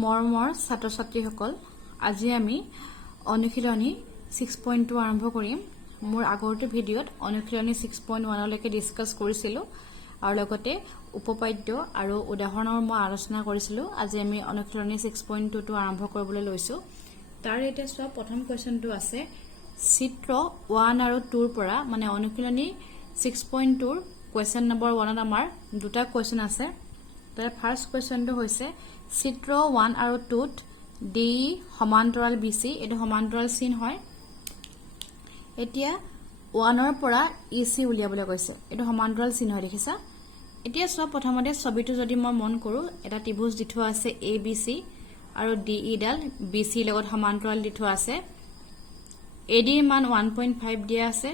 মৰমৰ ছাত্ৰ ছাত্ৰীসকল আজি আমি অনুশীলনী 6.2 আৰম্ভ কৰিম মোৰ আগৰটো ভিডিঅত অনুশীলনী 6.1 লৈকে ডিসকাস কৰিছিলো আৰু লগতে উপপাদ্য আৰু উদাহৰণৰ মই আলোচনা কৰিছিলো আজি আমি অনুশীলনী 6.2 টো আৰম্ভ কৰিবলৈ লৈছো তাৰ এটা সব প্ৰথম কোৱেশ্চনটো আছে চিত্ৰ 1 আৰু 2 ৰ পৰা মানে অনুশীলনী 6.2 ৰ কোৱেশ্চন নম্বৰ 1 ত আমাৰ দুটা কোৱেশ্চন আছে তাৰ ফাৰ্স্ট কোৱেশ্চনটো হৈছে চিত্ৰ 1 আৰু 2 ত ডি সমান্তৰাল বিসি এটো সমান্তৰাল চিন হয় এতিয়া 1 ৰ পৰা ইসি উলিয়াবলৈ কৈছে এটো সমান্তৰাল চিন হয় দেখিছা এতিয়া সব প্ৰথমতে ছবিটো যদি মই মন কৰো এটা ত্ৰিভুজ দি থোৱা আছে এবিসি আৰু ডিই ডাল বিসি লগত সমান্তৰাল দি থোৱা আছে এডি ৰ মান 1.5 দিয়া আছে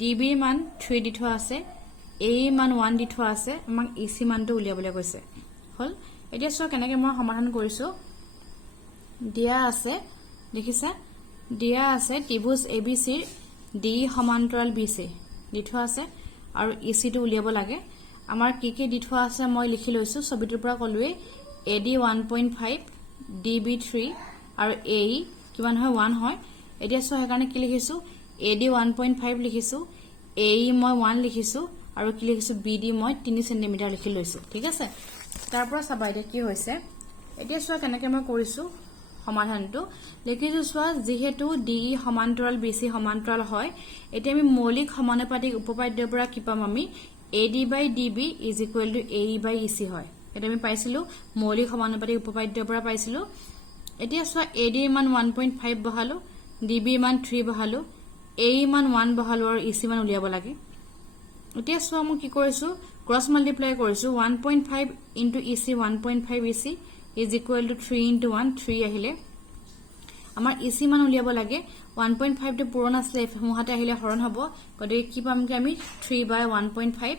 ডিবি ৰ মান 3 দি থোৱা আছে এ মান 1 দি থোৱা আছে আমাক ইসি মানটো উলিয়াবলৈ কৈছে হল এতিয়া সব কেনেকৈ মই সমাধান কৰিছো দিয়া আছে দেখিছা দিয়া আছে ত্ৰিভুজ এবিসি ৰ ডি সমান্তৰাল বিসি দি থোৱা আছে আৰু ইসি টো উলিয়াব লাগে আমাৰ কি দি থোৱা আছে মই লিখি লৈছো ছবিটোৰ পৰা কলুৱে এডি 1.5 ডিবি 3 আৰু এ কিমান হয় 1 হয় এতিয়া সব হেকাৰণে কি লিখিছো এডি 1.5 লিখিছো এ মই 1 লিখিছো আৰু কি লিখিছো বিডি মই 3 সেন্টিমিটাৰ লিখি লৈছো ঠিক আছে তাৰ পৰা চাবা এটা কি হৈছে এতিয়া সব কেনেকৈ মই কৰিছো সমাধানটো লিখিছো সোৱা যেহেতু ডি সমান্তৰাল বিসি সমান্তৰাল হয় এতিয়া আমি মৌলিক সমানুপাতিক উপপাদ্যৰ পৰা কি পাম আমি AD by DB is equal to A by EC হয় এটা আমি পাইছিলো মৌলিক সমানুপাতিক উপপাদ্যৰ পৰা পাইছিলো এতিয়া সোৱা এডি ৰ মান 1.5 বহালো ডিবি ৰ মান 3 বহালো এ মান 1 বহালো আৰু ইসি মান উলিয়াব লাগে এতিয়া সোৱা মই কি কৰিছো ক্ৰস মাল্টিপ্লাই কৰিছো 1.5 into EC 1.5 EC is equal to 3 into 1 3 আহিলে আমাৰ ইসি মান উলিয়াব লাগে 1.5 টো পূৰণ আছে মুহাতে আহিলে হৰণ হ'ব গতিকে কি পামগে আমি 3 by 1.5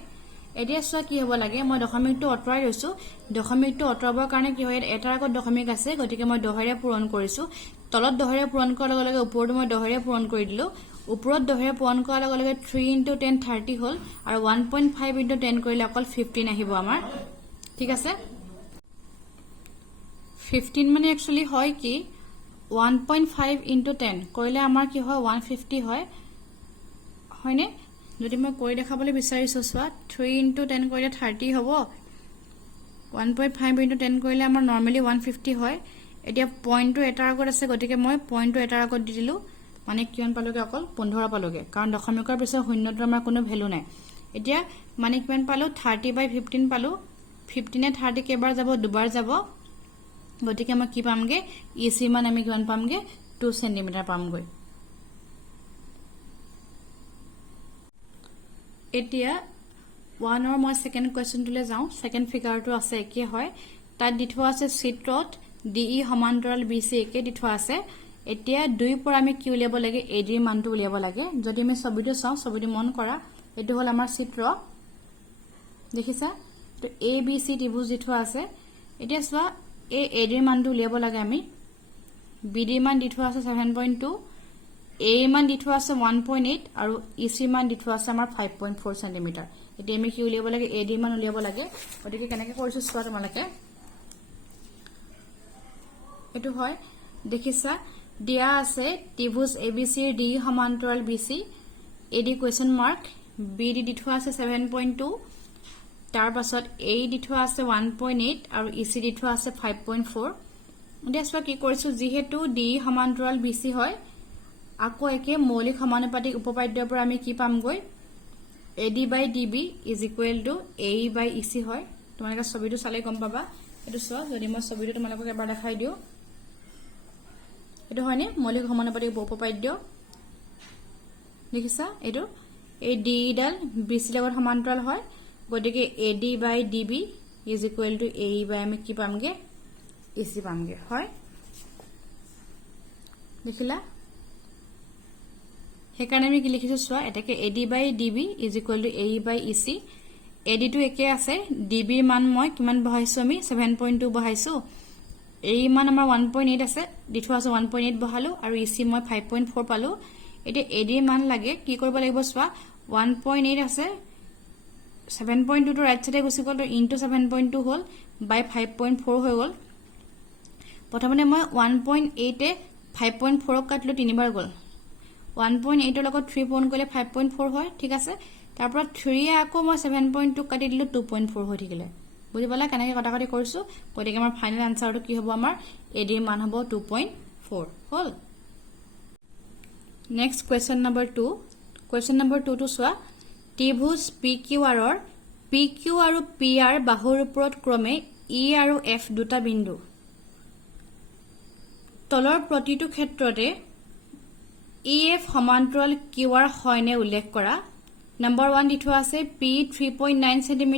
এতিয়া সব কি হ'ব লাগে মই দশমিকটো অতৰাই লৈছো দশমিকটো অতৰাবৰ কাৰণে কি হয় এটাৰ আগত দশমিক আছে গতিকে মই দহৰে পূৰণ কৰিছো তলত দহৰে পূৰণ কৰাৰ লগে লগে ওপৰত মই দহৰে পূৰণ কৰি দিলো ওপৰত দহৰে পূৰণ কৰাৰ লগে লগে 3 into 10 30 হ'ল আৰু 1.5 into 10 কৰিলে অকল 15 আহিব আমাৰ ঠিক আছে 15 মানে एक्चुअली হয় কি 1.5 into 10 কৰিলে আমাৰ কি হয় 150 হয় হয়নে যদি মই কৰি দেখাবলৈ বিচাৰিছো সোৱা 3 into 10 কৰিলে 30 হ'ব 1.5 into 10 কৰিলে আমাৰ নৰমালি 150 হয় এতিয়া পইণ্টটো এটাৰ আগত আছে গতিকে মই পইণ্টটো এটাৰ আগত দি দিলো মানে কিমান পালোগে অকল 15 পালোগে কাৰণ দশমিকৰ পিছত শূন্যটো আমাৰ কোনো ভ্যালু নাই এতিয়া মানে কিমান পালো 30 by 15 পালো 15 এ 30 কেবাৰ যাব দুবাৰ যাব গতিকে মই কি পামগে ইসি মান আমি কিমান পামগে 2 সেন্টিমিটাৰ পামগৈ এতিয়া 1 ৰ মই সেকেন্ড কোৱেশ্চনটোলে যাও সেকেন্ড ফিগাৰটো আছে একে হয় তাত দি থোৱা আছে চিত্ৰত ডিই সমান্তৰাল বিসি একে দি থোৱা আছে এতিয়া 2 পৰা আমি কি উলিয়াব লাগে এডি ৰ মানটো উলিয়াব লাগে যদি আমি ছবিটো চাও ছবিটো মন কৰা এটো হল আমাৰ চিত্ৰ দেখিছা তো এ বি সি ত্ৰিভুজ দি থোৱা আছে এতিয়া সোৱা এ এডিৰ মানটো উলিয়াব লাগে আমি বিডি মান দি থোৱা আছে 7.2 এ মান দি থোৱা আছে 1.8 আৰু ইসি মান দি থোৱা আছে আমাৰ 5.4 সেন্টিমিটাৰ এতিয়া আমি কি উলিয়াব লাগে এডি মান উলিয়াব লাগে গতিকে কেনেকৈ কৰিছো সোৱা তোমালকে এটো হয় দেখিছা দিয়া আছে ত্ৰিভুজ এবিসি ৰ ডি সমান্তৰাল BC AD question mark BD দি থোৱা আছে 7.2 তাৰ পাছত এ দি থোৱা আছে 1.8 আৰু ইসি দি থোৱা আছে 5.4 এতিয়া সোৱা কি কৰিছো যেহেতু ডি সমান্তৰাল বিসি হয় আকৌ একে মৌলিক সমানুপাতিক উপপাদ্যৰ পৰা আমি কি পামগৈ AD by DB is equal to A by EC হয় তোমালোকে ছবিটো চালে গম পাবা এটো সোৱা যদি মই ছবিটো তোমালোকক এবাৰ দেখাই দিও এটো হয়নে মৌলিক সমানুপাতিক উপপাদ্য দেখিছা এটো এই ডি ডাল বিসি লগত সমান্তৰাল হয় গতিকে AD by DB is equal to A by আমি কি পামগে ইসি পামগে হয় দেখিলা হেকাৰণে আমি কি লিখিছো সোৱা এটাকে AD by DB is equal to A by EC AD টো একে আছে ডিবি ৰ মান মই কিমান বহাইছো আমি 7.2 বহাইছো এ মান আমাৰ 1.8 আছে দি থোৱা আছে 1.8 বহালো আৰু ইসি মই 5.4 পালো এতিয়া এডি ৰ মান লাগে কি কৰিব লাগিব সোৱা 1.8 আছে 7.2 to right side গুছি গল ইনটু 7.2 হল by 5.4 হৈ গল প্ৰথমতে মই 1.8 এ 5.4 কাটিলো তিনিবাৰ গল 1.8 লগত 3 পূৰণ কৰিলে 5.4 হয় ঠিক আছে তাৰ পৰা 3 এ আকৌ মই 7.2 কাটি দিলো 2.4 হৈ থাকিলে বুজি পালা কেনেকৈ কটাকটি কৰিছো গতিকে আমাৰ ফাইনাল আনসাৰটো কি হ'ব আমাৰ এডি ৰ মান হ'ব 2.4 হল next question number 2 question number 2 টো চোৱা ত্ৰিভুজ PQR ৰ PQ আৰু PR বাহুৰ ওপৰত ক্ৰমে E আৰু F দুটা বিন্দু তলৰ প্ৰতিটো ক্ষেত্ৰতে EF সমান্তৰাল QR হয়নে উল্লেখ কৰা নম্বৰ 1 দি থোৱা আছে P 3.9 cm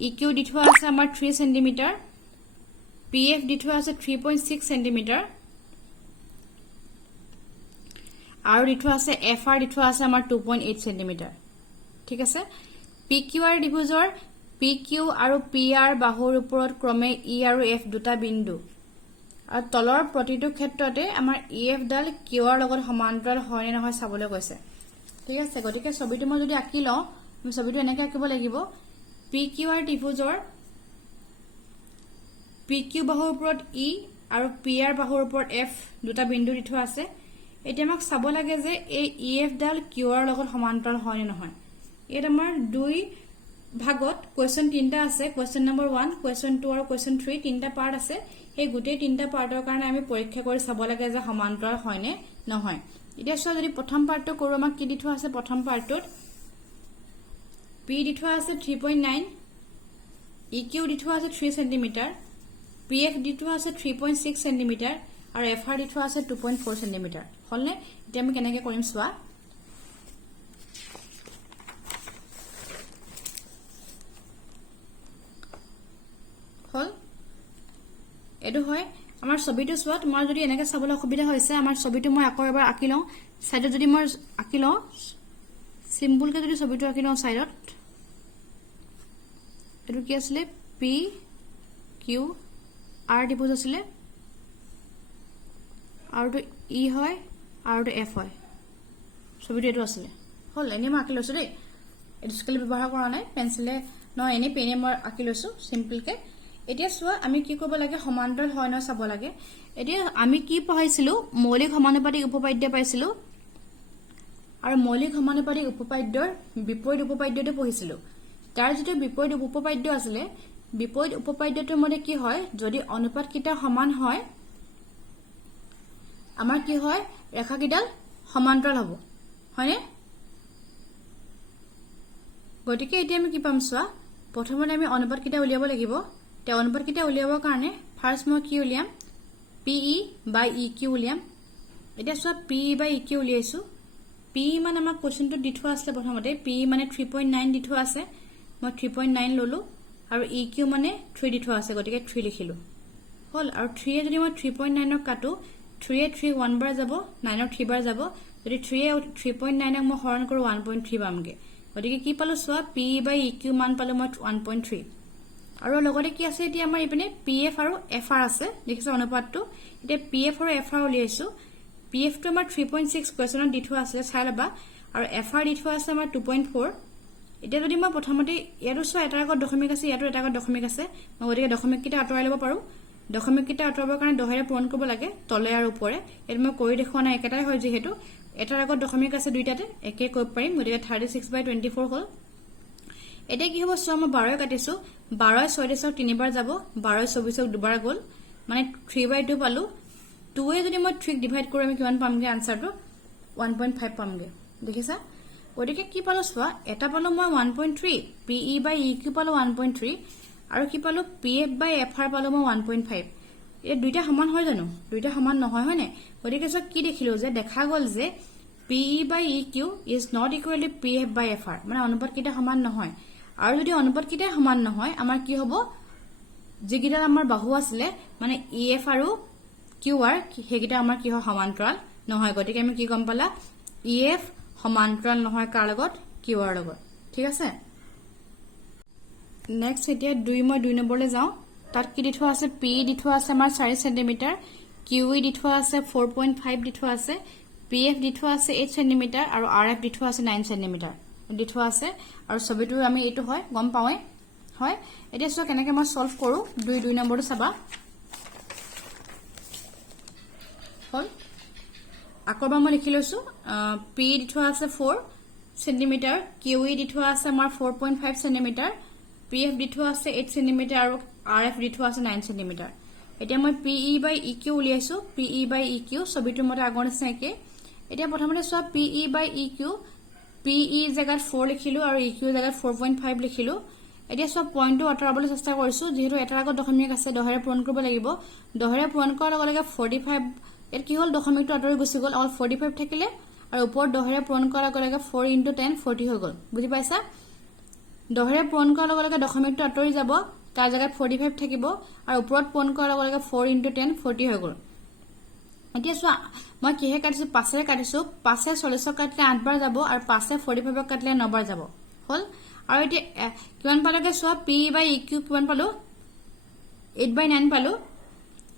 EQ দি থোৱা আছে আমাৰ 3 cm PF দি থোৱা আছে 3.6 cm আৰু দি থোৱা আছে FR দি থোৱা আছে আমাৰ 2.8 cm ঠিক আছে PQR ত্ৰিভুজৰ PQ আৰু PR বাহুৰ ওপৰত ক্ৰমে E আৰু F দুটা বিন্দু আৰু তলৰ প্ৰতিটো ক্ষেত্ৰতে আমাৰ EF ডাল QR লগত সমান্তৰাল হয় নে নহয় চাবলৈ কৈছে ঠিক আছে গতিকে ছবিটো মই যদি আঁকি লওঁ ছবিটো এনেকৈ আঁকিব লাগিব PQR ত্ৰিভুজৰ PQ বাহুৰ ওপৰত E আৰু PR বাহুৰ ওপৰত F দুটা বিন্দু দি থোৱা আছে এতিয়া আমাক চাব লাগে যে এই EF ডাল QR লগত সমান্তৰাল হয় নে নহয় এটা আমাৰ দুই ভাগত কোৱেশ্চন তিনটা আছে কোৱেশ্চন নম্বৰ 1 কোৱেশ্চন 2 আৰু কোৱেশ্চন 3 তিনটা পাৰ্ট আছে এই গোটেই তিনটা পাৰ্টৰ কাৰণে আমি পৰীক্ষা কৰি চাব লাগে যে সমান্তৰাল হয় নে নহয় এতিয়া চোৱা যদি প্ৰথম পাৰ্টটো কৰো আমাক কি দি থোৱা আছে প্ৰথম পাৰ্টটোত P দি থোৱা আছে 3.9 EQ দি থোৱা আছে 3 cm PF দি থোৱা আছে 3.6 cm আৰু FR দি থোৱা আছে 2.4 cm হলনে এতিয়া আমি কেনেকৈ কৰিম চোৱা হল এটো হয় আমাৰ ছবিটো চোৱা তোমাৰ যদি এনেকৈ চাবলৈ অসুবিধা হৈছে আমাৰ ছবিটো মই আকৌ এবাৰ আঁকি লওঁ সাইডত যদি মই আঁকি লওঁ সিম্পলকে যদি ছবিটো আঁকি লওঁ সাইডত এটো কি আছিল P Q R ত্ৰিভুজ আছিল আৰু তো E হয় আৰু তো F হয় ছবিটো এটো আছিল হল এনে মই আঁকি লৈছো দেই এটো স্কেল ব্যৱহাৰ কৰা নাই পেন্সিলে নহয় এনে পেনে মই আঁকি লৈছো সিম্পলকে এতিয়া চোৱা আমি কি কৰিব লাগে সমান্তৰাল হয় ন চাব লাগে এতিয়া আমি কি পঢ়াইছিলো মৌলিক সমানুপাতিক উপপাদ্য পাইছিলো আৰু মৌলিক সমানুপাতিক উপপাদ্যৰ বিপৰীত উপপাদ্যটো পঢ়িছিলো তাৰ যেটো বিপৰীত উপপাদ্য আছিল বিপৰীত উপপাদ্যটোৰ মতে কি হয় যদি অনুপাত কিটা সমান হয় আমাৰ কি হয় ৰেখা কিডাল সমান্তৰাল হ'ব হয়নে গতিকে এতিয়া আমি কি পাম চোৱা প্ৰথমতে আমি অনুপাত কিটা উলিয়াব লাগিব তে অনুপাত কিটা উলিয়াবৰ কাৰণে ফাৰ্স্ট মই কি উলিয়াম PE বাই EQ উলিয়াম এতিয়া চোৱা PE বাই EQ উলিয়াইছো PE মানে আমাৰ কোৱেশ্চনটো দি থোৱা আছে প্ৰথমতে PE মানে 3.9 দি থোৱা আছে মই 3.9 ললো আৰু EQ মানে 3 দি থোৱা আছে গতিকে 3 লিখিলো হল আৰু 3 এ যদি মই 3.9 ক কাটো 3 এ 3 1 বাৰ যাব 9 ৰ 3 বাৰ যাব যদি 3 এ 3.9 ক মই হৰণ কৰো 1.3 পামগে গতিকে কি পালো চোৱা PE বাই EQ মান পালো মই 1.3 আৰু লগতে কি আছে এতিয়া আমাৰ ইপিনে PF আৰু FR আছে দেখিছা অনুপাতটো এতিয়া PF আৰু FR উলিয়াইছো PF টো আমাৰ 3.6 কোৱেশ্চনত দি থোৱা আছে চাই লবা আৰু FR দি থোৱা আছে আমাৰ 2.4 এতিয়া যদি মই প্ৰথমতে ইয়াৰো চোৱা এটা আগত দশমিক আছে ইয়াতো এটা আগত দশমিক আছে মই গতিকে দশমিক কিটা আঁতৰাই ল'ব পাৰো দশমিক কিটা আঁতৰাবৰ কাৰণে 10 ৰে পূৰণ কৰিব লাগে তলে আৰু ওপৰে এত মই কৰি দেখুৱা নাই একেটাই হয় যেহেতু এটাৰ আগত দশমিক আছে দুইটাতে একে কৰিব পাৰিম গতিকে 36/24 হল এটা কি হ'ব চোৱা মই 12 কাটিছো 12 6 তিনিবাৰ যাব 12 24 দুবাৰ গল মানে 3/2 পালো 2 এ যদি মই 3 ডিভাইড কৰো আমি কিমান পামগে আনসাৰটো 1.5 পামগে দেখিছা গতিকে কি পালো চোৱা এটা পালো মই 1.3 PE বাই EQ পালো 1.3 আৰু কি পালো PF বাই FR পালো মই 1.5 এই দুইটা সমান হয় জানো দুইটা সমান নহয় হয়নে গতিকে চোৱা কি দেখিলো যে দেখা গল যে PE by EQ is not equal to PF by FR মানে অনুপাত কিটা সমান নহয় আৰু যদি অনুপাত কিটা সমান নহয় আমাৰ কি হ'ব যেগিটা আমাৰ বাহু আছিল মানে EF আৰু QR হেগিটা আমাৰ কি হয় সমান্তৰাল নহয় গতিকে আমি কি গম পালা EF সমান্তৰাল নহয় কাৰ লগত QR লগত ঠিক আছে নেক্সট এতিয়া 2 নম্বৰলৈ যাও তাত কি দি থোৱা আছে PE দি থোৱা আছে আমাৰ 4 cm QE দি থোৱা আছে 4.5 দি থোৱা আছে PF দি থোৱা আছে 8 cm আৰু RF দি থোৱা আছে 9 cm দি থোৱা আছে আৰু ছবিটো আমি এইটো হয় গম পাওঁই হয় এতিয়া চোৱা কেনেকৈ মই সলভ কৰো 2 নম্বৰটো চাবা হ'ল আকৌ মই লিখি লৈছো পি দি থোৱা আছে 4 সেন্টিমিটাৰ কিউই দি থোৱা আছে আমাৰ 4.5 সেন্টিমিটাৰ পিএফ দি থোৱা আছে 8 সেন্টিমিটাৰ আৰু আৰএফ দি থোৱা আছে 9 সেন্টিমিটাৰ এতিয়া মই পিই বাই ইকিউ উলিয়াইছো পিই বাই ইকিউ ছবিটোৰ মতে আগৰ নিচিনাকৈ এতিয়া প্ৰথমতে চোৱা পিই বাই ইকিউ পিই জাগাত 4 লিখিলো আৰু ইকিউ জাগাত 4.5 লিখিলো এতিয়া সব পইণ্টটো আঁতৰাবলৈ চেষ্টা কৰিছো যেহেতু এটাৰ আগত দশমিক আছে দহেৰে পূৰণ কৰিব লাগিব দহেৰে পূৰণ কৰাৰ লগে লগে 45 এৰ কি হল দশমিকটো আঁতৰি গুচি গল অল 45 থাকিলে আৰু ওপৰত দহেৰে পূৰণ কৰাৰ লগে লগে 4 * 10 40 হৈ গল বুজি পাইছা দহেৰে পূৰণ কৰাৰ লগে লগে দশমিকটো আঁতৰি যাব তাৰ জাগাত 45 থাকিব আৰু ওপৰত পূৰণ কৰাৰ লগে লগে 4 * 10 40 হৈ গল এতিয়া চোৱা মই কিহে কাটিছো 5 ৰে কাটিছো 5 এ 40 কাটিলে 8 বাৰ যাব আৰু 5 এ 45 কাটিলে 9 বাৰ যাব হল আৰু এতিয়া কিমান পালকে চোৱা পি বাই ইকিউ কিমান পালো 8/9 পালো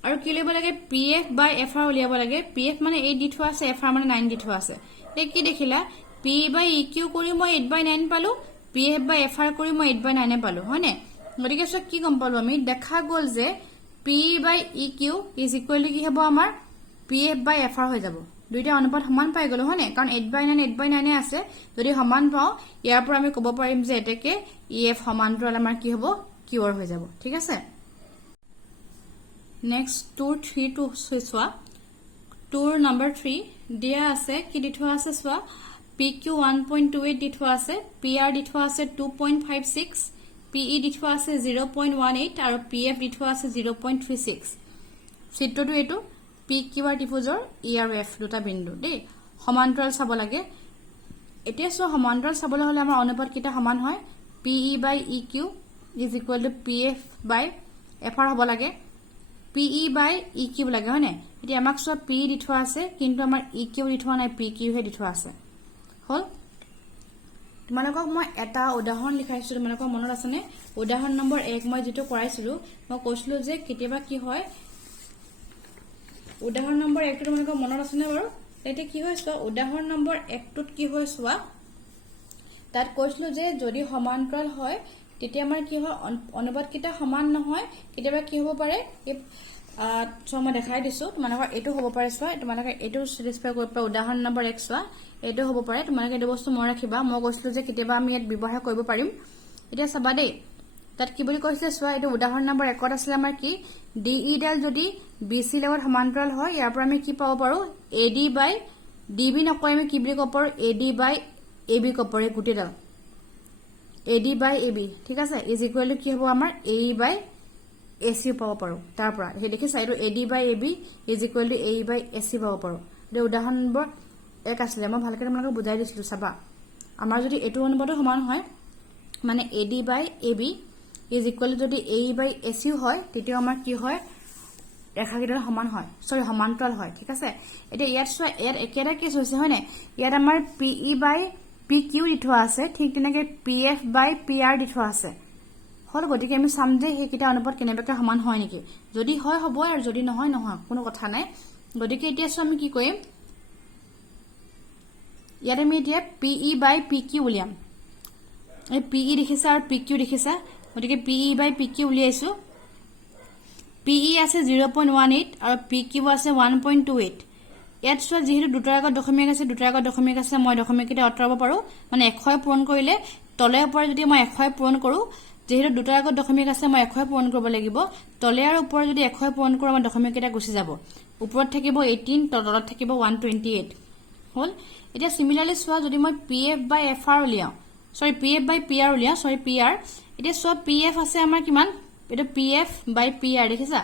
আৰু কি লব লাগে পিএফ বাই এফআৰ উলিয়াব লাগে পিএফ মানে 8 দি থোৱা আছে এফআৰ মানে 9 দি থোৱা আছে এই কি দেখিলা পি বাই ইকিউ কৰি মই 8/9 পালো পিএফ বাই এফআৰ কৰি মই 8/9 পালো হয়নে গতিকে সব কি গম পালো আমি দেখা গল যে P by EQ is equal to কি হ'ব আমাৰ পিএফ বাই এফআৰ হৈ যাব দুইটা অনুপাত সমান পাই গলো হয়নে কাৰণ 8/9 আছে যদি সমান পাও ইয়াৰ পৰা আমি ক'ব পাৰিম যে এটাকে ইএফ সমান্তৰাল আমাৰ কি হ'ব কিউৰ হৈ যাব ঠিক আছে নেক্সট টুৰ 3 টু চোৱা টুৰ নম্বৰ 3 দিয়া আছে কি দি থোৱা আছে চোৱা পিকিউ 1.28 দি থোৱা আছে পিআৰ দি থোৱা আছে 2.56 পিই দি থোৱা আছে 0.18 আৰু পিএফ দি থোৱা আছে 0.36 চিত্ৰটো এটো পি কিউ আৰ ত্ৰিভুজৰ ই আৰু এফ দুটা বিন্দু দেই সমান্তৰাল চাব লাগে এতিয়া সো সমান্তৰাল চাবলৈ হলে আমাৰ অনুপাত কিটা সমান হয় PE by EQ is equal to PF by FR হ'ব লাগে পিই বাই ইকিউ লাগে হয়নে এতিয়া আমাক সব পি দি থোৱা আছে কিন্তু আমাৰ ইকিউ দি থোৱা নাই পি কিউ হে দি থোৱা আছে হল তোমালোকক মই এটা উদাহৰণ লিখাইছো তোমালোকৰ মনত আছে নে উদাহৰণ নম্বৰ 1 মই যেটো কৰাইছিলো মই কৈছিলো যে কেতিয়াবা কি হয় উদাহৰণ নম্বৰ 1 টো তোমালোকৰ মনত আছে নে বাৰু এতিয়া কি হয় চোৱা উদাহৰণ নম্বৰ 1 টোত কি হয় চোৱা তাত কৈছিলো যে যদি সমান্তৰাল হয় তেতিয়া আমাৰ কি হয় অনুপাত কিটা সমান নহয় কেতিয়াবা কি হ'ব পাৰে মই দেখাই দিছো তোমালোকৰ এটো হ'ব পাৰে চোৱা তোমালোকে এটো স্পেচিফাই কৰিব পাৰে উদাহৰণ নম্বৰ 1 চোৱা এটো হ'ব পাৰে তোমালোকে এটো বস্তু মন ৰাখিবা মই কৈছিলো যে কেতিয়াবা আমি ইয়াত ব্যৱহাৰ কৰিব পাৰিম এতিয়া চাবা দেই তাত কি বুলি কৈছে চোৱা এটো উদাহৰণ নম্বৰ 1 ত আছিল আমাৰ কি ডিই ডাল যদি বিসি লগত সমান্তৰাল হয় ইয়াৰ পৰা আমি কি পাব পাৰো এডি বাই ডিবি নকয় আমি কি বুলি ক'ব পাৰো এডি বাই এবি ক'ব পাৰো গুটেডাল এডি বাই এবি ঠিক আছে ইজ ইকুৱেল টু কি হ'ব আমাৰ এ বাই এসি পাব পাৰো তাৰ পৰা হে দেখি চাইটো AD by AB is equal to A by AC পাব পাৰো এটো উদাহৰণ নম্বৰ 1 আছিলে মই ভালকৈ তোমালোকক বুজাই দিছিলো চাবা আমাৰ যদি এটো অনুপাত সমান হয় মানে AD by AB is equal to যদি এ বাই এসি হয় তেতিয়া আমাৰ কি হয় ৰেখাকিডাল সমান হয় সৰি সমান্তৰাল হয় ঠিক আছে এতিয়া ইয়াত চোৱা ইয়াত একেটা কেছ হৈছে হয়নে ইয়াত আমাৰ পিই বাই পি কিউ দি থোৱা আছে ঠিক তেনেকৈ পিএফ বাই পিআৰ দি থোৱা আছে হল গতিকে আমি চাম যে সেইকেইটা অনুপাত কেনেবাকৈ সমান হয় নেকি যদি হয় হ'ব আৰু যদি নহয় নহয় কোনো কথা নাই গতিকে এতিয়া চোৱা আমি কি কৰিম ইয়াত আমি এতিয়া পিই বাই পি কিউ উলিয়াম এই পিই দেখিছা আৰু পি কিউ দেখিছা গতিকে পিই বাই পি কিউ উলিয়াইছো পিই আছে 0.18 আৰু পি কিউ আছে 1.28 ইয়াত চোৱা যেহেতু দুটাৰ আগত দশমিক আছে মই দশমিকটা আঁতৰাব পাৰো মানে 100 পূৰণ কৰিলে তলে ওপৰে যদি মই 100 পূৰণ কৰো যেহেতু দুটাৰ আগত দশমিক আছে মই 100 পূৰণ কৰিব লাগিব তলে আৰু ওপৰে যদি 100 পূৰণ কৰো মই দশমিকটা গুচি যাব ওপৰত থাকিব 18 তলত থাকিব 128 হল এতিয়া সিমিলাৰলি চোৱা যদি মই পিএফ বাই এফআৰ উলিয়াও সৰি পিএফ বাই পিআৰ উলিয়াও সৰি পিআৰ এতিয়া চোৱা পিএফ আছে আমাৰ কিমান এটো পিএফ বাই পিআৰ দেখিছা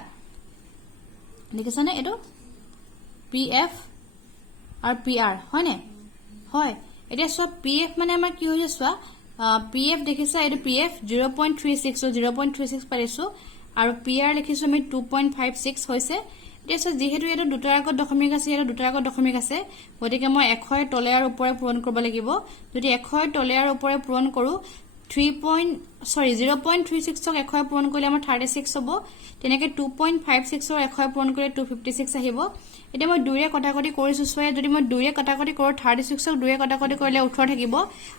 নে এটো পিএফ আৰু পিআৰ হয় নে হয় এতিয়া সব পিএফ মানে আমাৰ কি হৈছে চোৱা পিএফ দেখিছা এটো পিএফ 0.36 0.36 পাইছো আৰু পিআৰ লিখিছো আমি 2.56 হৈছে এতিয়া যেহেতু এটা দুটাৰ আগত দশমিক আছে এটা দুটাৰ আগত দশমিক আছে গতিকে মই 100 তলে আৰু ওপৰে পূৰণ কৰিব লাগিব যদি 100 তলে আৰু ওপৰে পূৰণ কৰো 0.36 ক 100 পূৰণ কৰিলে আমাৰ 36 হ'ব তেনেকৈ 2.56 ৰ 100 পূৰণ কৰিলে 256 আহিব এতিয়া মই দুইৰে কটাকটি কৰিছো সয় যদি মই দুইৰে কটাকটি কৰো 36 ক দুইৰে কটাকটি কৰিলে 18 থাকিব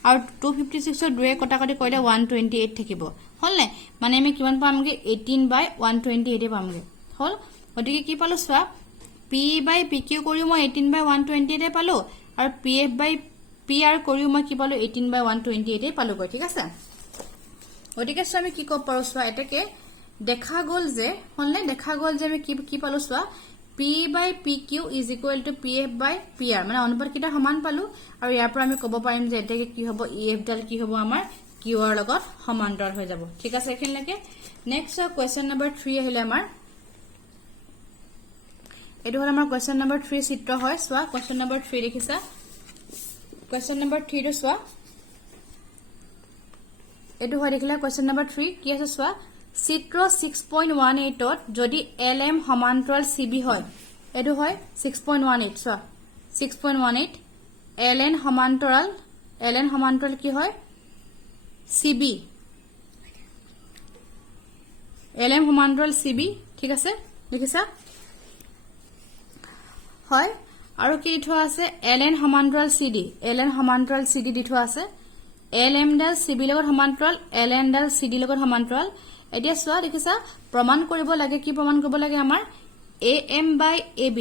আৰু 256 ক দুইৰে কটাকটি কৰিলে 128 থাকিব হল নে মানে আমি কিমান পামগে 18/128 পামগে হল গতিকে কি পালো চোৱা পি বাই পি কিউ কৰিও মই 18/128 পালো আৰু P F by P R কৰিও মই কি পালো 18/128 পালোগৈ ঠিক আছে গতিকে আমি কি ক'ব পাৰো চোৱা এটাকে দেখা গ'ল যে আমি কি পালো চোৱা P by P Q is equal to P F by P R মানে অনুপাত কেইটা সমান পালো আৰু ইয়াৰ পৰা আমি ক'ব পাৰিম যে এটাকে কি হ'ব ই এফ ডাল কি হ'ব আমাৰ কিউ ৰ লগত সমান্তৰাল হৈ যাব ঠিক আছে এখিনলৈকে নেক্সট কুৱেশ্যন নম্বৰ 3 আহিলে আমাৰ এটো হল আমাৰ কুৱেশ্যন নম্বৰ 3 চিত্ৰ হয় চোৱা কুৱেশ্যন নম্বৰ 3 দেখিছা কুৱেশ্যন নম্বৰ 3 টো চোৱা এটো হয় দেখিলা কুৱেশ্যন নম্বৰ 3 কি আছে চোৱা চিত্ৰ 6.18 ত যদি LM সমান্তৰাল CB হয় এটো হয় 6.18 চোৱা 6.18 LN সমান্তৰাল কি হয় CB LM সমান্তৰাল CB ঠিক আছে দেখিছা হয় আৰু কি দিঠোৱা আছে LN সমান্তৰাল CD দি থোৱা আছে LM ডাল CB লগত সমান্তৰাল LN ডাল CD লগত সমান্তৰাল এতিয়া চোৱা দেখিছা প্ৰমাণ কৰিব লাগে কি প্ৰমাণ কৰিব লাগে আমাৰ AM বাই AB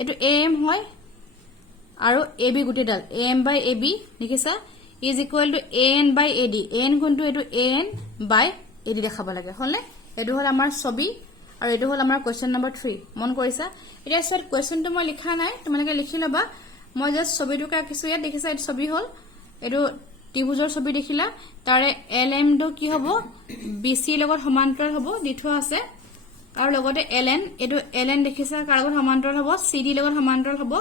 এটো AM হয় আৰু AB গুটেডাল AM বাই AB দেখিছা is equal to AN by AD AN কোনটো এটো AN বাই AD দেখাব লাগে হলনে এটো হল আমাৰ ছবি আৰু এটো হল আমাৰ কোৱেশ্চন নম্বৰ 3 মন কৰিছা এতিয়া সৰ কোৱেশ্চনটো মই লিখা নাই তোমালোকে লিখি লবা মই জাস্ট ছবিটোকে আঁকিছো ইয়াত দেখিছা এটো ছবি হল এটো ত্ৰিভুজৰ ছবি দেখিলা তাৰে LM টো কি হ'ব BC লগত সমান্তৰাল হ'ব দিঠোৱা আছে আৰু লগতে LN এটো LN দেখিছা কাৰ লগত সমান্তৰাল হ'ব CD লগত সমান্তৰাল হ'ব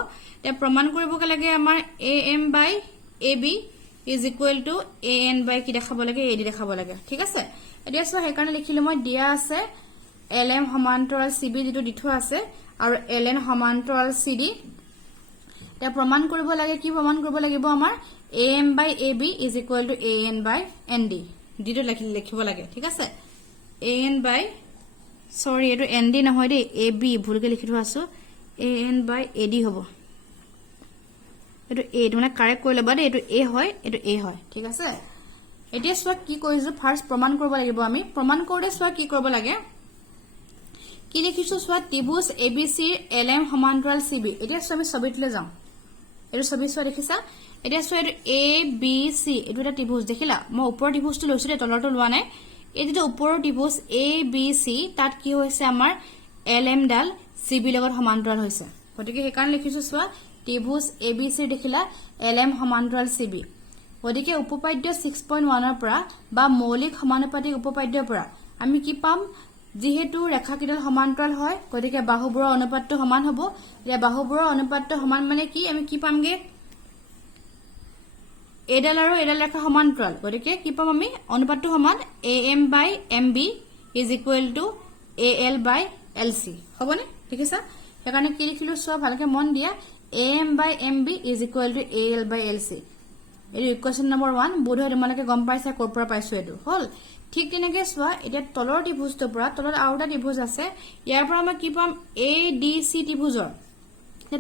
তে প্ৰমাণ কৰিব লাগে আমাৰ AM by AB is equal to AN by কি দেখাব লাগে AD দেখাব লাগে ঠিক আছে এতিয়া সো হেকাৰণে লিখিলো মই দিয়া আছে LM সমান্তৰাল CB যেটো দিঠোৱা আছে আৰু LN সমান্তৰাল CD তে প্ৰমাণ কৰিব লাগে কি প্ৰমাণ কৰিব লাগিব আমাৰ AM by AB is equal to AN by ND দিটো লিখিব লাগে ঠিক আছে AN by sorry এটো ND নহয় দে AB ভুলকে লিখি থোৱা আছে AN by AD হ'ব এটো A মানে কাৰেক্ট কৰি লবা দে এটো A হয় এটো A হয় ঠিক আছে এতিয়া সোৱা কি কৰিছো ফাৰ্স্ট প্ৰমাণ কৰিব লাগিব আমি প্ৰমাণ কৰোতে সোৱা কি কৰিব লাগে কি লিখিছো সোৱা ত্ৰিভুজ ABC ৰ LM সমান্তৰাল CB এতিয়া সোৱা আমি ছবিটোলৈ যাওঁ এটো ছবি সোৱা দেখিছা এতিয়া সোৱা এটো ABC এটো এটা ত্ৰিভুজ দেখিলা মই ওপৰৰ ত্ৰিভুজটো লৈছো দে তলৰটো লোৱা নাই এই যেটো ওপৰৰ ত্ৰিভুজ ABC তাত কি হৈছে আমাৰ LM ডাল CB লগত সমান্তৰাল হৈছে গতিকে হেকাৰণ লিখিছো সোৱা ত্ৰিভুজ ABC দেখিলা LM সমান্তৰাল CB গতিকে উপপাদ্য 6.1 ৰ পৰা বা মৌলিক সমানুপাতিক উপপাদ্যৰ পৰা আমি কি পাম যেহেতু ৰেখাকিডাল সমান্তৰাল হয় গতিকে বাহুবোৰৰ অনুপাতটো সমান হ'ব ইয়া বাহুবোৰৰ অনুপাতটো সমান মানে কি আমি কি পামগে এডাল আৰু এডাল ৰেখা সমান্তৰাল গতিকে কি পাম আমি অনুপাতটো সমান AM by MB is equal to AL by LC হ'বনে ঠিক আছে হেকাৰণে কি লিখিলো সব ভালকে মন দিয়া AM by MB is equal to AL by LC এই ইকুৱেশ্যন নম্বৰ 1 বোধ হয় তোমালোকে গম পাইছা ক'ৰ পৰা পাইছো এটো হল ঠিক তেনেকৈ চোৱা এতিয়া তলৰ ত্ৰিভুজটোৰ পৰা তলত আৰু এটা ত্ৰিভুজ আছে ইয়াৰ পৰা আমি কি পাম ADC ত্ৰিভুজৰ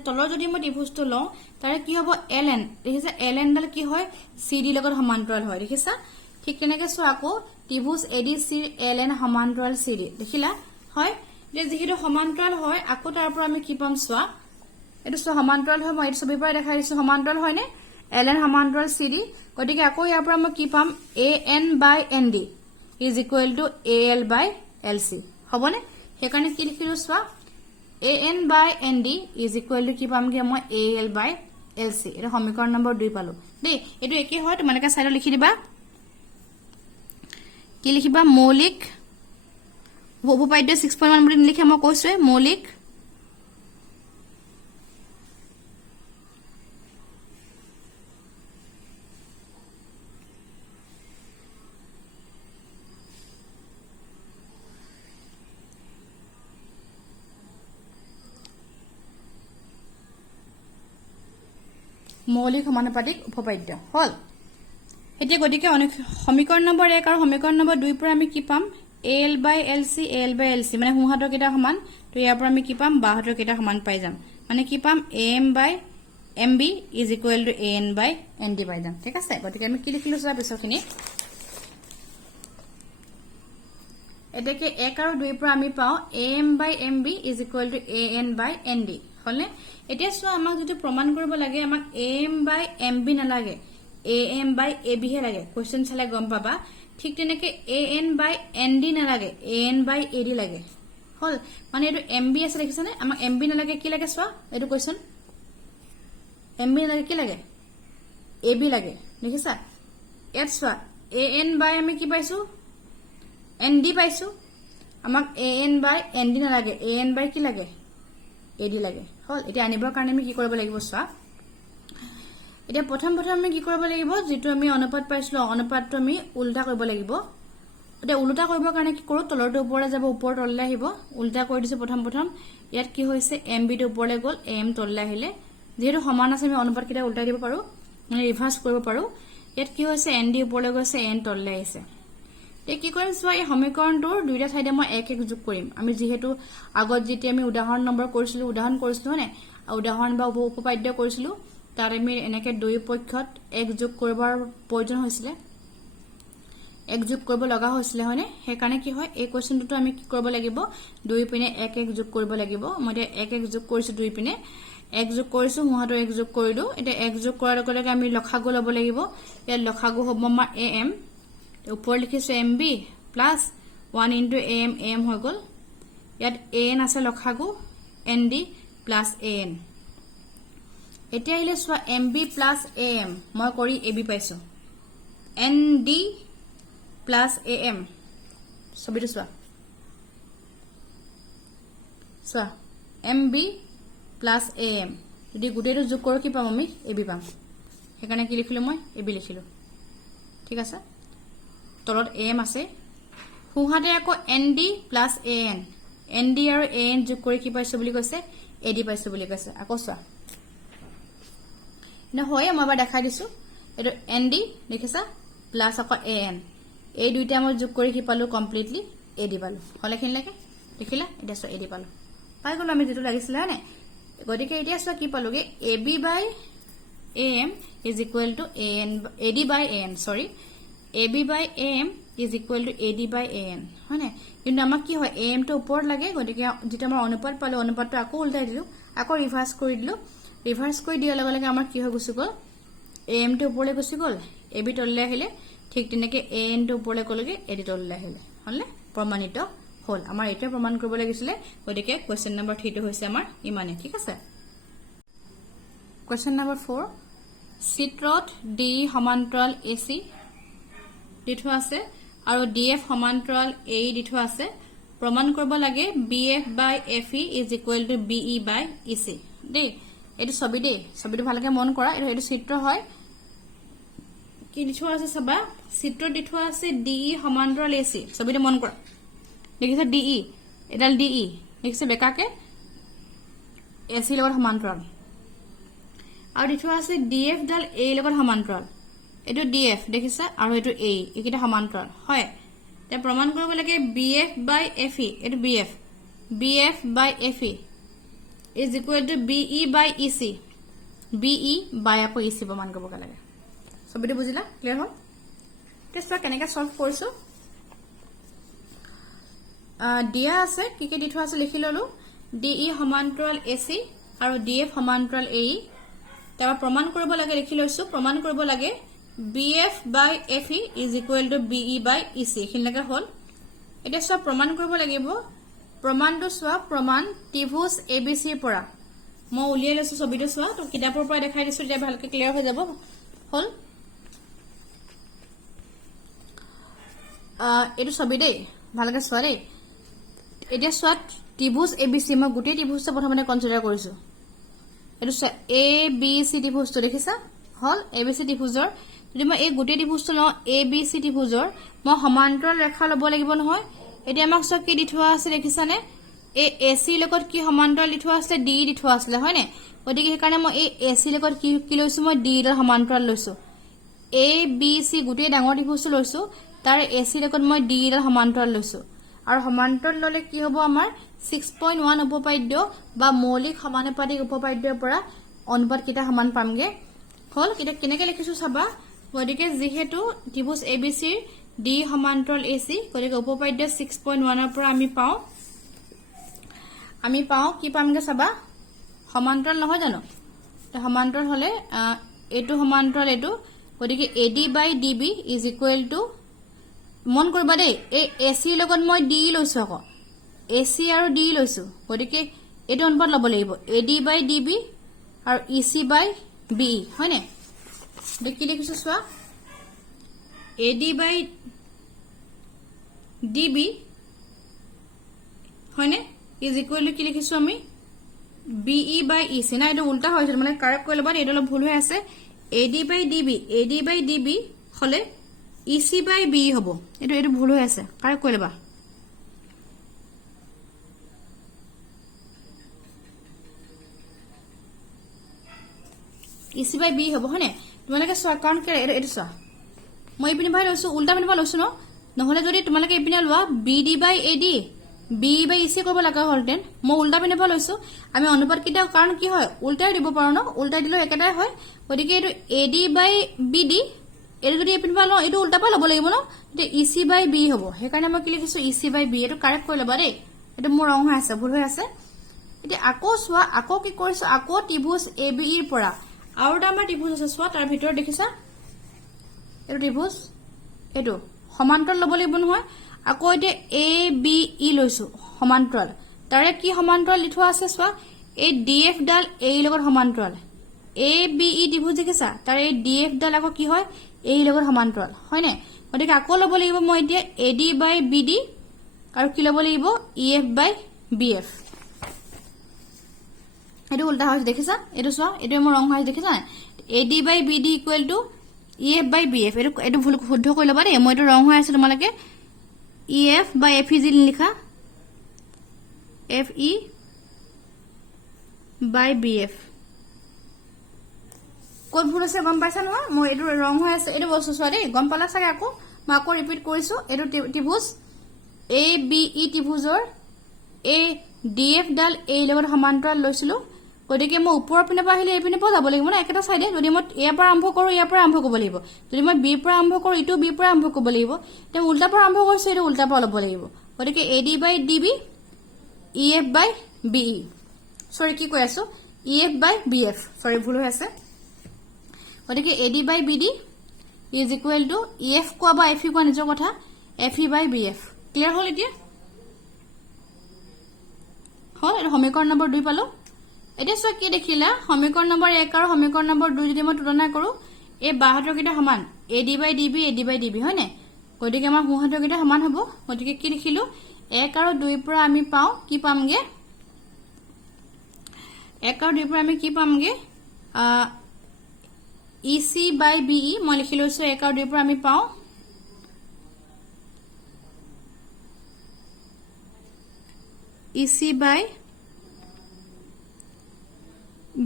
তলৰ যদি মই ত্ৰিভুজটো লওঁ তাৰে কি হ'ব LN দেখিছা LN ডাল কি হয় CD লগত সমান্তৰাল হয় দেখিছা ঠিক তেনেকৈ চোৱা আকৌ ত্ৰিভুজ ADC LN সমান্তৰাল CD দেখিলা হয় যে যেহেতু সমান্তৰাল হয় আকৌ তাৰ পৰা আমি কি পাম চোৱা এটো সমান্তৰাল হয় মই এই ছবিৰ পৰা দেখাই দিছো সমান্তৰাল হয় নে LN সমান্তৰাল CD গতিকে আকৌ ইয়াৰ পৰা মই কি পাম AN by ND is equal to AL by LC হ'বনে হেকাৰণে কি লিখিলো চোৱা AN by ND is equal to কি পামগে মই AL by LC এটা সমীকৰণ নম্বৰ 2 পালো দেই এটো একে হয় তোমালোকে সাইডত লিখি দিবা কি লিখিবা মৌলিক উপপাদ্য 6.1 বুলি লিখে মই কৈছো মৌলিক মৌলিক সমানুপাতিক উপপাদ্য হল এতিয়া গতিকে সমীকৰণ নম্বৰ 1 আৰু সমীকৰণ নম্বৰ 2 পৰা আমি কি পাম AL by LC মানে সোঁহাতৰ কেইটা সমান তো ইয়াৰ পৰা আমি কি পাম বাহুতৰ কেইটা সমান পাই যাম মানে কি পাম AM by MB is equal to AN by ND পাই যাম ঠিক আছে গতিকে আমি কি লিখিলো চোৱা পিছৰখিনি এটাকে 1 আৰু 2 পৰা আমি পাওঁ am/mb = an/nd হলনে এতিয়া সো আমাক যদি প্ৰমাণ কৰিব লাগে আমাক am/mb নালাগে am/ab হে লাগে কোৱেশ্চন চালে গম পাবা ঠিক তেনেকে an/nd নালাগে an/ad লাগে হল মানে এটো mb আছে দেখিছানে আমাক mb নালাগে কি লাগে সো এটো কোৱেশ্চন mb নালাগে কি লাগে ab লাগে দেখিছা ইয়াত সো an/by আমি কি পাইছো nd পাইছো আমাক an/nd নালাগে an/by কি লাগে ad লাগে হল এটা আনিবৰ কাৰণে আমি কি কৰিব লাগিব সো এটা প্ৰথম আমি কি কৰিব লাগিব যেটো আমি অনুপাত পাইছিলো অনুপাতটো আমি উল্টা কৰিব লাগিব এটা উল্টা কৰিবৰ কাৰণে কি কৰো তলৰটো ওপৰলে যাব ওপৰ তললে আহিব উল্টা কৰি দিছে প্ৰথম ইয়াত কি হৈছে mb টো ওপৰলে গল am তললে আহিলে যেহেতু সমান আছে আমি অনুপাত কিটা উল্টা দিব পাৰো মানে ৰিভাৰ্স কৰিব পাৰো ইয়াত কি হৈছে nd ওপৰলে গৈছে n তললে আহিছে তে কি কৰিম সো এই সমীকৰণটোৰ দুইটা সাইডে মই এক এক যোগ কৰিম আমি যেহেতু আগত যেতি আমি উদাহৰণ নম্বৰ কৰিছিলো হনে উদাহৰণ বা উপপাদ্য কৰিছিলো তাৰ আমি এনেকে দুই পক্ষত এক যোগ কৰিবৰ প্ৰয়োজন হৈছিল এক যোগ কৰিব লগা হৈছিল হনে হে কাৰণে কি হয় এই কোৱেশ্চনটো আমি কি কৰিব লাগিব দুই পিনে এক এক যোগ কৰিব লাগিব মই এক এক যোগ কৰিছো দুই পিনে এক যোগ কৰিছো মহাটো এক যোগ কৰিলো এটা এক যোগ কৰাৰ লগে লগে আমি লখাগু লব লাগিব ইয়াৰ লখাগু হ'ব আমাৰ am ওপৰ লিখিছো mb প্লাস 1 * am হৈ গল ইয়াত an আছে লখাগু nd প্লাস an এতিয়া আহিলে সো mb প্লাস am মই কৰি ab পাইছো nd প্লাস am সবিটো সো mb প্লাস am যদি গুটেটো যোগ কৰো কি পাম আমি ab পাম হেকানে কি লিখিলো মই ab লিখিলো ঠিক আছে তলত am আছে হুহাতে আকৌ nd প্লাস an nd আৰু an যোগ কৰি কি পাইছো বুলি কৈছে ad পাইছো বুলি কৈছে আকৌ সো না হয় মই বা দেখাই দিছো এটো nd দেখিছা প্লাস আকৌ an এই দুইটা মই যোগ কৰি কি পালো কমপ্লিটলি ad পালো হলে খিনলৈকে দেখিলা এটা সো ad পালো পাই গলো আমি যেটো লাগিছিল হনে গতিকে এতিয়া সো কি পালোগে ab/am = ad/an সৰি ab/am = ad/an হনে কিন্তু আমাক কি হয় am টো ওপৰ লাগে গতিকে যেটা আমাৰ অনুপাত পালো অনুপাতটো আকৌ উল্টাই দিলো আকৌ ৰিভাৰ্স কৰি দিলো ৰিভাৰ্স কৰি দিয়াৰ লগে লগে আমাৰ কি হৈ গৈছে গল am টো ওপৰলে গৈছে গল ab তললে আহিলে ঠিক তেনেকে an টো ওপৰলে গলগে ad তললে আহিলে হলে প্ৰমাণিত হল আমাৰ এটা প্ৰমাণ কৰিব লাগিছিল গতিকে কোৱেশ্চন নম্বৰ 3 টো হৈছে আমাৰ ইমানে ঠিক আছে কোৱেশ্চন নম্বৰ 4 চিত্ৰত d সমান্তৰাল ac দিঠো আছে আৰু df সমান্তৰাল a দিঠো আছে প্ৰমাণ কৰিব লাগে bf/fe = be/ec দে এটো ছবিটো ভালকে মন কৰা এটো চিত্ৰ হয় কি দিঠো আছে সবা চিত্ৰ দিঠো আছে de সমান্তৰাল ac ছবিটো মন কৰা দেখিছা de এডাল de দেখিছে বেকাকে ac লগত সমান্তৰাল আৰু দিঠো আছে df ডাল a লগত সমান্তৰাল এটো df দেখিছা আৰু এটো a একিটা সমান্তৰাল হয় তে প্ৰমাণ কৰিব লাগে bf/fe এটো bf/fe = be/ec be/ec প্ৰমাণ কৰিব লাগে সবিটো বুজিলা ক্লিয়াৰ হল টেস্ট কেনেকা সলভ কৰিছো দিয়া আছে কি কি দিঠো আছে লিখি ললো de সমান্তৰাল ac আৰু df সমান্তৰাল ae তাৰ প্ৰমাণ কৰিব লাগে লিখি লৈছো প্ৰমাণ কৰিব লাগে bf/fe = be/ec খিনলৈকে হল এটা সব প্ৰমাণ কৰিব লাগিব প্ৰমাণটো সোৱা প্ৰমাণ ত্ৰিভুজ abc পৰা মই উলিয়াই লৈছো ছবিটো সোৱা তো কিতাপৰ পৰা দেখাই দিছো এতিয়া ভালকে ক্লিয়াৰ হৈ যাব হল এটো ছবি দেই ভালকে সোৱা দেই এতিয়া সোৱা ত্ৰিভুজ abc মই গোটেই ত্ৰিভুজটো প্ৰথমতে কনসিডাৰ কৰিছো এটো abc ত্ৰিভুজটো দেখিছা হল abc ত্ৰিভুজৰ যদি মই এই গোটেই ত্ৰিভুজটো লওঁ abc ত্ৰিভুজৰ মই সমান্তৰাল ৰেখা লব লাগিব নহয় এতিয়া আমাক সব কি দিঠোৱা আছে দেখিছানে এই ac লগত কি সমান্তৰাল দিঠোৱা আছে d দিঠোৱা আছে হয়নে গতিকে সেই কাৰণে মই এই ac লগত কি লৈছো মই d ৰ সমান্তৰাল লৈছো abc গোটেই ডাঙৰ ত্ৰিভুজটো লৈছো তাৰ ac লগত মই d ৰ সমান্তৰাল লৈছো আৰু সমান্তৰাল ললে কি হ'ব আমাৰ 6.1 উপপাদ্য বা মৌলিক সমানুপাতিক উপপাদ্যৰ পৰা অনুপাত কিটা সমান পামগে হল কিটা কেনেকে লিখিছো চাবা গতিকে যেহেতু ত্ৰিভুজ abc ৰ ডি সমান্তৰাল এচি গতিকে উপপাদ্য 6.1 ৰ পৰা আমি পাওঁ কি পামগে চাবা সমান্তৰাল নহয় জানো সমান্তৰাল হলে এটো সমান্তৰাল এটো গতিকে AD by DB is equal to মন কৰিবা দেই এই এচি লগত মই ডি লৈছো আকৌ এচি আৰু ডি লৈছো গতিকে এটো অনুপাত ল'ব লাগিব এডি বাই ডিবি আৰু ইসি বাই বি হয়নে দেখি লিখিছো চোৱা এডি বাই ডিবি হয়নে ইজ ইকুৱেল টু কি লিখিছো আমি বিই বাই ইসি না এটো উল্টা হৈছে মানে কাৰেক্ট কৰি ল'বা এটো অলপ ভুল হৈ আছে এডি বাই ডিবি হলে ইসি বাই বি হ'ব এটো ভুল হৈ আছে কাৰেক্ট কৰি ল'বা ইসি বাই বি হ'ব হয়নে তোমালোকে চোৱা কাৰণ কি এটো চোৱা মই ইপিনে ভাই লৈছো উল্টা পিনে লৈছো নহলে যদি তোমালোকে ইপিনে লোৱা BD by AD B by EC কৰিব লগা হলতেন মই উল্টা পিনে লৈছো আমি অনুপাত কিটা কাৰণ কি হয় উল্টাই দিব পাৰো ন উল্টাই দিলে একেটাই হয় গতিকে এটো এডি বাই বিডি এটো যদি ইপিনে লওঁ এটো উল্টা পা ল'ব লাগিব ন তে ইসি বাই বি হ'ব হেকাৰণে মই কি লিখিছো ইসি বাই বি এটো কাৰেক্ট কৰি ল'বা দেই এটো মোৰ ৰং হৈ আছে ভুল হৈ আছে এতিয়া আকৌ চোৱা আকৌ কি কৰিছো আকৌ ত্ৰিভুজ এবি ৰ পৰা আৰু এটা আমাৰ ত্ৰিভুজ আছে চোৱা তাৰ ভিতৰত দেখিছা এটো ত্ৰিভুজ এটো সমান্তৰাল ল'ব লাগিব নহয় আকৌ এতিয়া এ বি ই লৈছো সমান্তৰাল তাৰে কি সমান্তৰাল লিখোৱা আছে চোৱা এই ডিএফ ডাল এই লগত সমান্তৰাল এ বি ই ত্ৰিভুজ দেখিছা তাৰে এই ডিএফ ডাল আকৌ কি হয় এই লগত সমান্তৰাল হয়নে গতিকে আকৌ ল'ব লাগিব মই এতিয়া এডি বাই বিডি আৰু কি ল'ব লাগিব ইএফ বাই বিএফ এটো উল্টা হৈছে দেখিছা এটো চোৱা এটো মোৰ ৰং হৈ দেখিছা AD by BD equal to EF by BF এটো ভুল শুদ্ধ কৰি ল'বা দেই মই এটো ৰং হৈ আছে তোমালোকে ইএফ বাই এফ ই জি লিখা এফ ই বাই বিএফ কোন ভুল আছে গম পাইছা নহয় মই এটো ৰং হৈ আছে এটো বস্তু চোৱা দেই গম পালা চাগে আকৌ মই আকৌ ৰিপিট কৰিছো এটো ত্ৰিভুজ এ বি ই ত্ৰিভুজৰ এ ডিএফ ডাল এই লগত সমান্তৰাল লৈছিলো গতিকে মই ওপৰৰ পিনে পৰা আহিলে এই পিনে পৰা যাব লাগিব না একেটা সাইডে যদি মই ইয়াৰ পৰা আৰম্ভ কৰো ইয়াৰ পৰা আৰম্ভ কৰিব লাগিব যদি মই বি পৰা আৰম্ভ কৰো ইটো বি পৰা আৰম্ভ কৰিব লাগিব তে উল্টা পৰা আৰম্ভ কৰিছো এটো উল্টা পৰা ল'ব লাগিব গতিকে AD by DB EF by BE sorry কি কৈ আছো ইএফ বাই বিএফ সৰি ভুল হৈ আছে গতিকে AD by BD is equal to EF কোৱা বা এফ ই কোৱা নিজৰ কথা F E by BF clear হ'ল এতিয়া হল এটো সমীকৰণ নম্বৰ 2 পালো এতিয়া চোৱা কি দেখিলা সমীকৰণ নম্বৰ 1 আৰু সমীকৰণ নম্বৰ 2 যদি মই তুলনা কৰো এই বাহাতৰ কিটা সমান এডি বাই ডিবি হয়নে গতিকে আমাৰ সোহাতৰ কিটা সমান হ'ব গতিকে কি দেখিলো 1 আৰু 2 পৰা আমি পাও কি পামগে 1 আৰু 2 পৰা আমি কি পামগে ইসি বাই বিই মই লিখি লৈছো 1 আৰু 2 পৰা আমি পাও EC by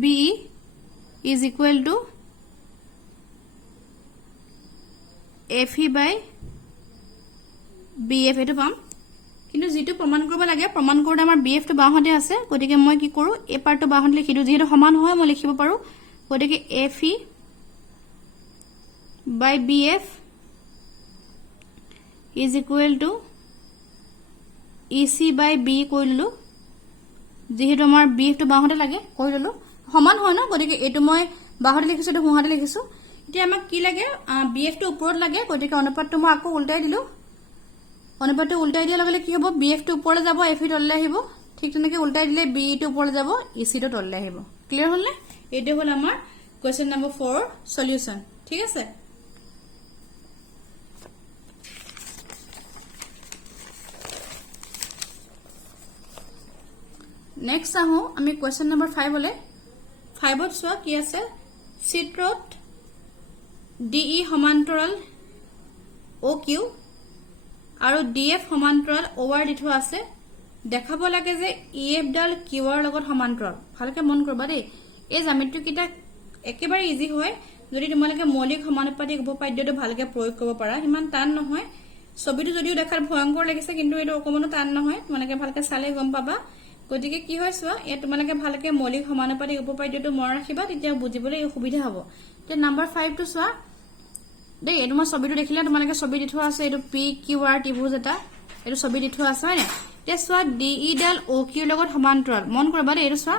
BE is equal to FE by BF এটো পাম কিন্তু যেটো প্ৰমাণ কৰিব লাগে প্ৰমাণ কৰোতে আমাৰ BF টো বাহতে আছে গতিকে মই কি কৰো এই পাৰ্টটো বাহতে লিখি দিও যেটো সমান হয় মই লিখিব পাৰো গতিকে FE by BF is equal to EC by B কৰিলো যেহেতু আমাৰ BF টো বাহতে লাগে কৰিলো সমান হয় ন গতিকে এটো মই বাহতে লিখিছো এটো সোহাতে লিখিছো এতিয়া আমাক কি লাগে BF টো ওপৰত লাগে গতিকে অনুপাতটো মই আকৌ উল্টাই দিলো অনুপাতটো উল্টাই দিয়া লগে কি হ'ব BF টো ওপৰলৈ যাব FE তললৈ আহিব ঠিক তেনেকৈ উল্টাই দিলে BE টো ওপৰলৈ যাব EC টো তললৈ আহিব ক্লিয়াৰ হ'ল নে এটো হ'ল আমাৰ কোৱেশ্চন নম্বৰ 4 সলিউশন ঠিক আছে নেক্সট আহো আমি কোৱেশ্চন নম্বৰ 5 হলে 5ত চোৱা কি আছে চিত্ৰত DE সমান্তৰাল OQ আৰু DF সমান্তৰাল OR দি থোৱা আছে দেখাব লাগে যে EF ডাল QR লগত সমান্তৰাল ভালকে মন কৰবা দেই এই জ্যামিতি কিটা একেবাৰে ইজি হয় যদি তোমালোকে মৌলিক সমানুপাতিক উপপাদ্যটো ভালকে প্ৰয়োগ কৰিব পাৰা ইমান টান নহয় ছবিটো যদিও দেখাৰ ভয়ংকৰ লাগিছে কিন্তু এটো অকমানো টান নহয় তোমালোকে ভালকে চালে গম পাবা গতিকে কি হয় চোৱা এ তোমালোকে ভালকে মৌলিক সমানুপাতিক উপপাদ্যটো মন ৰাখিবা তেতিয়া বুজিবলৈ সুবিধা হ'ব তে নম্বৰ 5 টো চোৱা দেই এইটো মই ছবিটো দেখিলে তোমালোকে ছবি দি থোৱা আছে এইটো পি কিউ আৰ ত্ৰিভুজ এটা এইটো ছবি দি থোৱা আছে হয়নে এতিয়া চোৱা ডি ই ডাল অ কিউৰ লগত সমান্তৰাল মন কৰিবা দেই এইটো চোৱা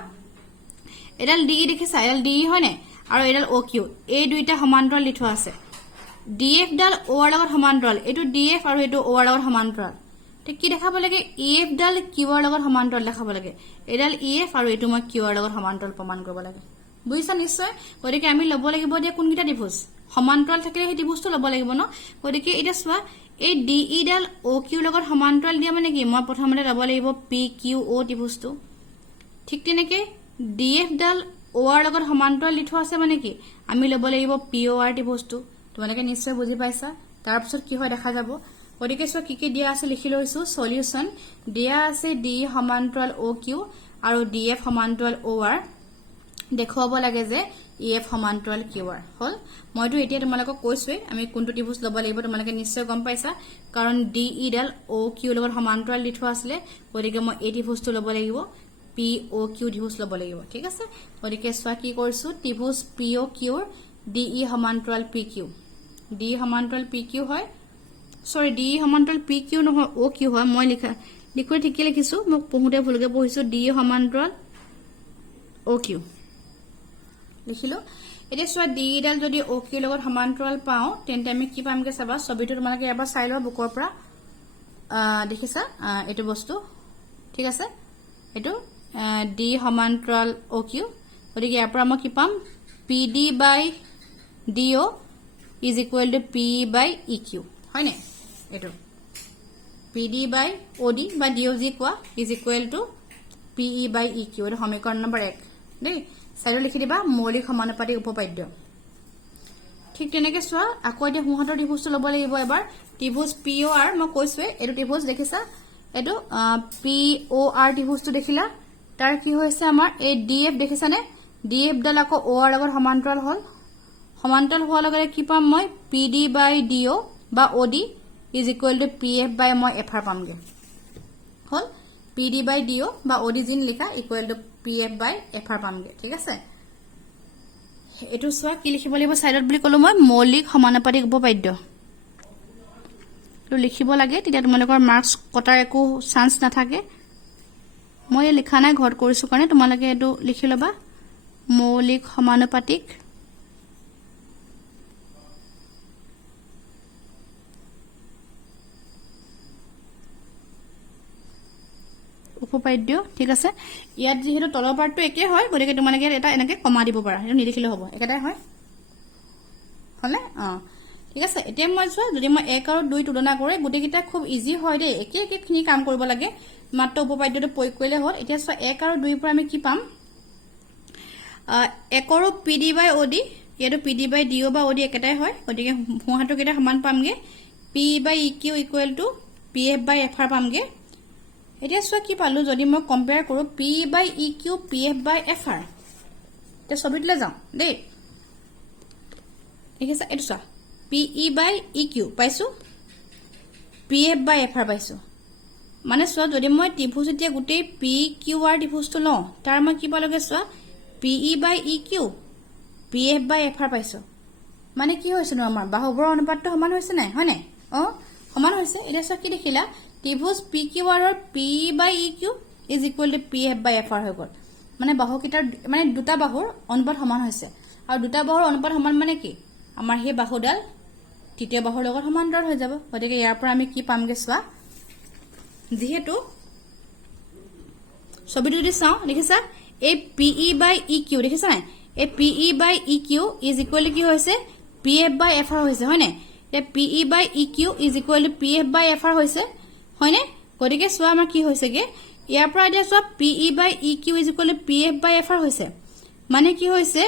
এডাল ডি ই দেখিছা এডাল ডি ই হয়নে আৰু এডাল অ কিউ এই দুইটা সমান্তৰাল দি থোৱা আছে ডি এফ ডাল অ আৰ লগত সমান্তৰাল এইটো ডি এফ আৰু এইটো অ আৰ লগত সমান্তৰাল ঠিক কি দেখাব লাগে ই এফ ডাল কিউ আৰ লগত সমান্তৰাল দেখাব লাগে এডাল ই এফ আৰু এইটো মই কিউ আৰ লগত সমান্তৰাল প্ৰমাণ কৰিব লাগে বুজিছা নিশ্চয় গতিকে আমি ল'ব লাগিব দিয়া কোনকেইটা ত্ৰিভুজ সমান্তৰাল থাকিলে সেই ত্ৰিভুজটো ল'ব লাগিব ন গতিকে এতিয়া চোৱা এই ডি ই ডাল অ কিউৰ লগত সমান্তৰাল দিয়া মানে কি মই প্ৰথমতে ল'ব লাগিব পি কিউ অ ত্ৰিভুজটো ঠিক তেনেকে ডি এফ ডাল অ আৰ লগত সমান্তৰাল দি থোৱা আছে মানে কি আমি ল'ব লাগিব পি অ আৰ ত্ৰিভুজটো তোমালোকে নিশ্চয় বুজি পাইছা তাৰপিছত কি হয় দেখা যাব গতিকে চোৱা কি দিয়া আছে লিখি লৈছো সলিউশন দিয়া আছে ডি সমান্তৰাল অ কিউ আৰু ডি এফ সমান্তৰাল অ আৰ দেখুৱাব লাগে যে ই এফ সমান্তৰাল কিউ আৰ হল মইতো এতিয়া তোমালোকক কৈছোৱে আমি কোনটো ত্ৰিভুজ ল'ব লাগিব তোমালোকে নিশ্চয় গম পাইছা কাৰণ ডি ই ডাল অ কিউৰ লগত সমান্তৰাল দি থোৱা আছিলে গতিকে মই এই ত্ৰিভুজটো ল'ব লাগিব পি অ কিউ ত্ৰিভুজ ল'ব লাগিব ঠিক আছে গতিকে চোৱা কি কৰিছো ত্ৰিভুজ পি অ কিউৰ ডি ই সমান্তৰাল পি কিউ ডি সমান্তৰাল পি কিউ হয় সৰি ডি সমান্তৰাল পি কিউ নহয় অ কিউ হয় মই লিখোঁ ঠিকে লিখিছো মোক পঢ়োতে ভুলকে পঢ়িছো ডি সমান্তৰাল অ কিউ লিখিলো এতিয়া চোৱা ডি ডাল যদি অ কিউৰ লগত সমান্তৰাল পাওঁ তেন্তে আমি কি পামগে চাবা ছবিটো তোমালোকে এবাৰ চাই লোৱা বুকৰ পৰা দেখিছা এইটো বস্তু ঠিক আছে এইটো ডি সমান্তৰাল অ কিউ গতিকে ইয়াৰ পৰা মই কি পাম P D by D O is equal to P by E Q হয়নে এইটো P D by O D বা ডি অ যি কোৱা is equal to P E by E Q এইটো সমীকৰণ নম্বৰ 1 দেই চাইডত লিখি দিবা মৌলিক সমানুপাতিক উপপাদ্য ঠিক তেনেকে চোৱা আকৌ এতিয়া সোঁহাতৰ ত্ৰিভুজটো ল'ব লাগিব এবাৰ ত্ৰিভুজ পি অ আৰ মই কৈছোৱে এইটো ত্ৰিভুজ দেখিছা এইটো পি অ আৰ ত্ৰিভুজটো দেখিলা তাৰ কি হৈছে আমাৰ এই ডি এফ দেখিছানে ডি এফ ডাল আকৌ অ আৰ লগত সমান্তৰাল হল সমান্তৰাল হোৱাৰ লগে কি পাম মই P D by D O বা O D is equal to P F by মই এফ আৰ পামগে হল P D by D O বা অ ডি জিন লিখা equal to P F by F R পামগে ঠিক আছে এইটো চোৱা কি লিখিব লাগিব সাইডত বুলি কলো মই মৌলিক সমানুপাতিক উপপাদ্য তো লিখিব লাগে তেতিয়া তোমালোকৰ মাৰ্কস কটাৰ একো চান্স নাথাকে মই লিখা নাই ঘৰত কৰিছো কাৰণে তোমালোকে এটো লিখি লবা মৌলিক সমানুপাতিক উপপাদ্য ঠিক আছে ইয়াত যেহেতু তলৰ পাৰ্টটো একে হয় গতিকে তোমালোকে এটা এনেকে কমা দিব পাৰা এটা নিলিখিলে হ'ব একেটাই হয় হলে ঠিক আছে এতিয়া মই চোৱা যদি মই 1 আৰু 2 তুলনা কৰে গুটেকিটা খুব ইজি হয় দেই একে খিনি কাম কৰিব লাগে মাত্ৰ উপপাদ্যটো প্ৰয়োগ কৰিলে হ'ল এতিয়া চোৱা 1 আৰু 2 ৰ পৰা আমি কি পাম 1 আৰু P D by O D ইয়াটো P D by D O বা অ ডি একেটাই হয় গতিকে সোঁহাতৰ কেইটা সমান পামগে P by E Q equal to P F by F R পামগে এতিয়া চোৱা কি পালো যদি মই কম্পেয়াৰ কৰো P by E Q P F by F R এতিয়া ছবিটোলৈ যাওঁ দেই ঠিক আছে এইটো চোৱা P E by E Q পাইছো P F by F R পাইছো মানে চোৱা যদি মই ত্ৰিভুজ এতিয়া গোটেই পি কিউ আৰ ত্ৰিভুজটো লওঁ তাৰ মই কি পালোগে চোৱা P E by E Q P F by F R পাইছো মানে কি হৈছে নো আমাৰ বাহুবোৰৰ অনুপাতটো সমান হৈছে নাই হয় নাই সমান হৈছে এতিয়া চোৱা কি দেখিলা ত্ৰিভুজ পি কিউ আৰৰ P by E Q is equal to P F by F R হৈ গ'ল মানে বাহুকেইটাৰ মানে দুটা বাহুৰ অনুপাত সমান হৈছে আৰু দুটা বাহুৰ অনুপাত সমান মানে কি আমাৰ সেই বাহুডাল তৃতীয় বাহুৰ লগত সমান্তৰাল হৈ যাব গতিকে ইয়াৰ পৰা আমি কি পামগে চোৱা যেহেতু ছবিটো যদি চাওঁ দেখিছা এই P E by E Q দেখিছা নাই এই P E by E Q is equal কি হৈছে P F by F R হৈছে হয় নাই এতিয়া P E by E Q is equal to P F by F R হৈছে হয়নে গতিকে চোৱা আমাৰ কি হৈছেগে ইয়াৰ পৰা এতিয়া চোৱা P E by E Q is equal to P F by F R হৈছে মানে কি হৈছে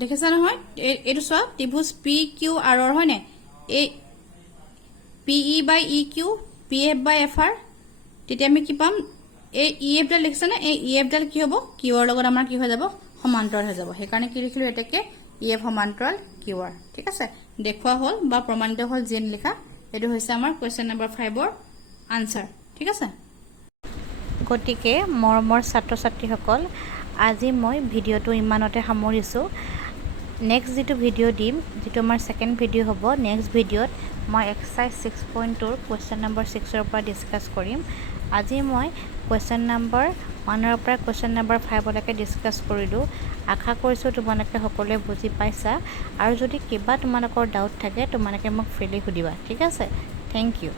দেখিছা নহয় এইটো চোৱা ত্ৰিভুজ পি কিউ আৰৰ হয় নাই এই P E by E Q P F by F R তেতিয়া আমি কি পাম এই ই এফ ডাল লিখিছে না এই ই এফ ডাল কি হ'ব কিউৰ লগত আমাৰ কি হৈ যাব সমান্তৰাল হৈ যাব সেইকাৰণে কি লিখিলো এটাকে ই এফ সমান্তৰাল কিউ আৰ ঠিক আছে দেখুৱা হ'ল বা প্ৰমাণিত হ'ল যেন লিখা এটো হৈছে আমাৰ কোৱেশ্চন নম্বৰ 5 ৰ আনসাৰ ঠিক আছে গতিকে মৰমৰ ছাত্ৰ ছাত্ৰীসকল আজি মই ভিডিঅটো ইমানতে সামৰিছো নেক্সট যিটো ভিডিঅ' দিম, যিটো আমাৰ ছেকেণ্ড ভিডিঅ' হ'ব, নেক্সট ভিডিঅ'ত মই এক্সাৰচাইজ 6.2 কুৱেশ্যন নম্বৰ 6ৰ পৰা ডিছকাছ কৰিম। আজি মই কুৱেশ্যন নম্বৰ 1ৰ পৰা কুৱেশ্যন নম্বৰ 5লৈকে ডিছকাছ কৰিলোঁ। আশা কৰিছোঁ তোমালোকে সকলোৱে বুজি পাইছা, আৰু যদি কিবা তোমালোকৰ ডাউট থাকে তোমালোকে মোক ফ্ৰীলি সুধিবা, ঠিক আছে? Thank U.